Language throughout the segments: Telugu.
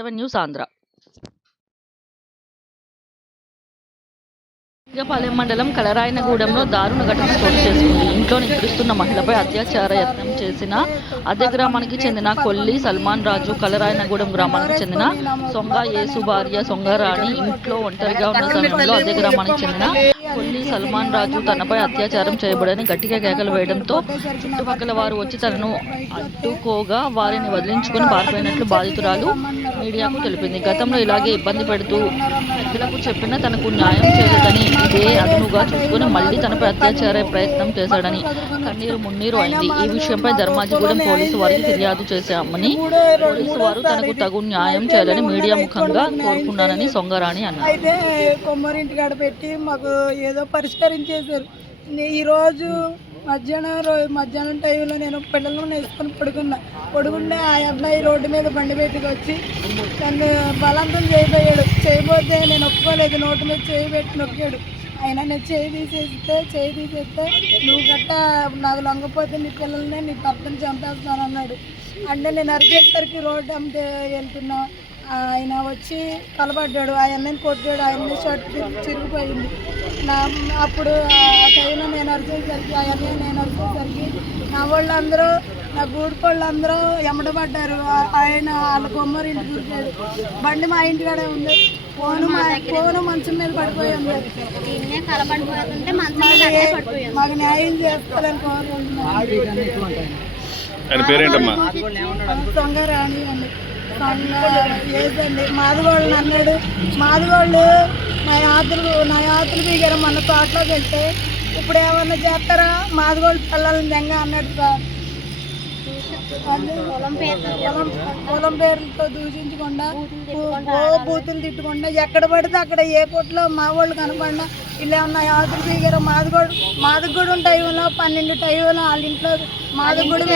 7 న్యూస్ ఆంధ్ర. పాలెం మండలం కలరాయనగూడెంలో దారుణ ఘటన చోటు చేసుకుంది. ఇంట్లో నిద్రిస్తున్న మహిళపై అత్యాచార యత్నం చేసిన అదే గ్రామానికి చెందిన కొల్లి సల్మాన్ రాజు, కలరాయనగూడెం గ్రామానికి చెందిన సొంగ యేసు భార్య సొంగరాణి ఇంట్లో ఒంటరిగా ఉన్న సమయంలో అదే గ్రామానికి చెందిన కొల్లి సల్మాన్ రాజు తనపై అత్యాచారం చేయబడని గట్టిగా కేకలు వేయడంతో చుట్టుపక్కల వారు వచ్చి తనను అడ్డుకోగా వారిని వదిలించుకుని పారిపోయినట్లు బాధితురాలు మీడియాకు తెలిపింది. గతంలో ఇలాగే ఇబ్బంది పెడుతూ పెద్దలకు చెప్పినా తనకు న్యాయం చేయలేదని, ఇదే అదునుగా చూసుకుని మళ్లీ తనపై అత్యాచార ప్రయత్నం చేశాడని కన్నీరు మున్నీరు అయింది. ఈ విషయంపై ధర్మాజిగూడెం పోలీసు వారికి ఫిర్యాదు చేశామని, పోలీసు వారు తనకు తగు న్యాయం చేయాలని మీడియా ముఖంగా కోరుకున్నానని సొంగరాణి అన్నారు. అయితే కొమ్మరింటికాడ పెట్టి మాకు ఏదో పరిష్కరించేశారు. ఈరోజు మధ్యాహ్నం టైంలో నేను పిల్లలను వేసుకొని పడుకుంటే ఆ అబ్బాయి రోడ్డు మీద బండి పెట్టుకు వచ్చి నన్ను బలవంతం చేయబోతే నేను ఒప్పుకోలేదు. నోటు మీద చేయి పెట్టి నొక్కాడు. అయినా నేను చేయి తీసేస్తే నువ్వు గట్ట నాకు లొంగపోతే నీ పిల్లల్ని నీ భర్తను చంపేస్తాను అన్నాడు. అంటే నేను అరిగేసరికి రోడ్డు అమ్మితే వెళ్తున్నా. ఆయన వచ్చి కలబడ్డాడు, ఆయన్ని కొట్టాడు, ఆయన్ని షర్ట్ చిరిగిపోయింది. అప్పుడు ఆ టైంలో నేను అరిచేసరికి నా వాళ్ళందరూ, నా గూడు వాళ్ళందరూ ఎమ్మడబడ్డారు. ఆయన వాళ్ళ కొమ్మరింటి చూశాడు. బండి మా ఇంటికాడే ఉంది. ఫోను మంచం మీద పడిపోయి ఉంది. మాకు న్యాయం చేస్తారని కోరుకుంటున్నాను. సొంగరాణి అండి, ఏదండి మాదిగోళ్ళు అన్నాడు. మాదిగోళ్ళు నా యాత్రలు దిగారు. మన తోటలోకి వెళ్తే ఇప్పుడు ఏమన్నా చేస్తారా, మాదిగోళ్ళు పిల్లల్ని దెంగ అన్నాడు సార్. పొలం పేర్లతో దూషించకుండా, బూతులు తిట్టకుండా, ఎక్కడ పడితే అక్కడ ఏ పూటలో మా వాళ్ళు కనపడినా ఇలా ఏమన్నా యాత్రలు దిగారు. మాదిగూడెం టైంలో 12 టైంలో వాళ్ళ ఇంట్లో మాదిగూడెం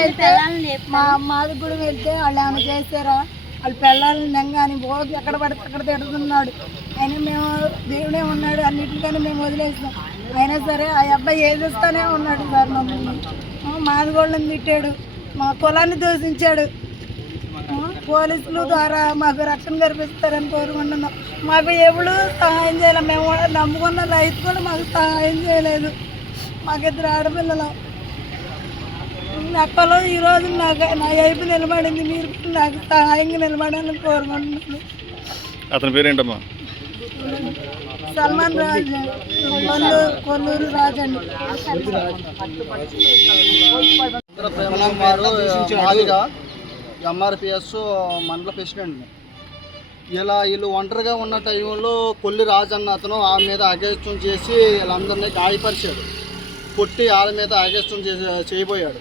వెళ్తే వాళ్ళు ఏమైనా చేశారా, వాళ్ళ పిల్లల్ని నెంగాని భోగి ఎక్కడ పడితే అక్కడ తిడుతున్నాడు. అయినా మేము దేవుడే ఉన్నాడు అన్నింటికని మేము వదిలేసాం. అయినా సరే ఆ అబ్బాయి ఏదిస్తానే ఉన్నాడు సార్. మమ్మల్ని మాదిగోళ్ళని తిట్టాడు, మా కులాన్ని దూషించాడు. పోలీసుల ద్వారా మాకు రక్షణ కల్పిస్తారని కోరుకుంటున్నాం. మాకు ఎవరు సహాయం చేయలేదు. మేము నమ్ముకున్న రైతు కూడా మాకు సహాయం చేయలేదు. మాకిద్దరు ఆడపిల్లలు. అక్కలో ఈరోజు నా వైపు నిలబడింది. మీరు నాకు సహాయంగా నిలబడాలని కోరుకుంటున్నాను. అతని పేరేంటమ్మా? సల్మాన్ రాజు, కొల్లూరు రాజు అండి. ఎంఆర్పిఎస్ మండల ప్రెసిడెంట్. వీళ్ళు ఒంటరిగా ఉన్న టైంలో కొల్లి రాజు అన్న అతను ఆమె మీద అగేస్తం చేసి వీళ్ళందరినీ గాయపరిచాడు. కొట్టి వాళ్ళ మీద అగేస్తం చేయబోయాడు.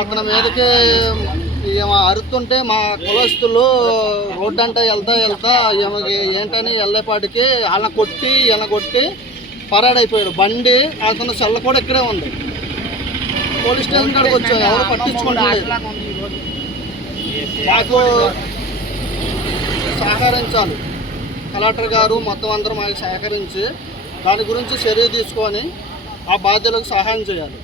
అతని మీదకి అరుతుంటే మా కులస్తులు రోడ్డు అంటే వెళ్తా ఈమెకి ఏంటని వెళ్ళేపాటికి వాళ్ళని కొట్టి పరాడైపోయాడు. బండి అతను సెల్ల కూడా ఇక్కడే ఉంది. పోలీస్ స్టేషన్ కాడికి వచ్చారు, ఎవరు పట్టించుకోవట్లేదు. మాకు సహకరించాలి కలెక్టర్ గారు, మొత్తం అందరూ మాకు సహకరించి దాని గురించి చర్య తీసుకొని ఆ బాధ్యులకు సహాయం చేయాలి.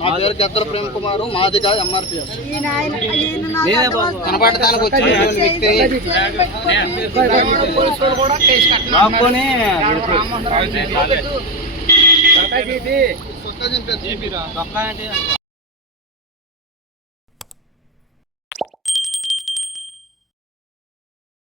నా పేరు గద్దల ప్రేమ్ కుమారు, మాదిగా ఎంఆర్పిఎస్. కనపడటానికి వచ్చిన వ్యక్తి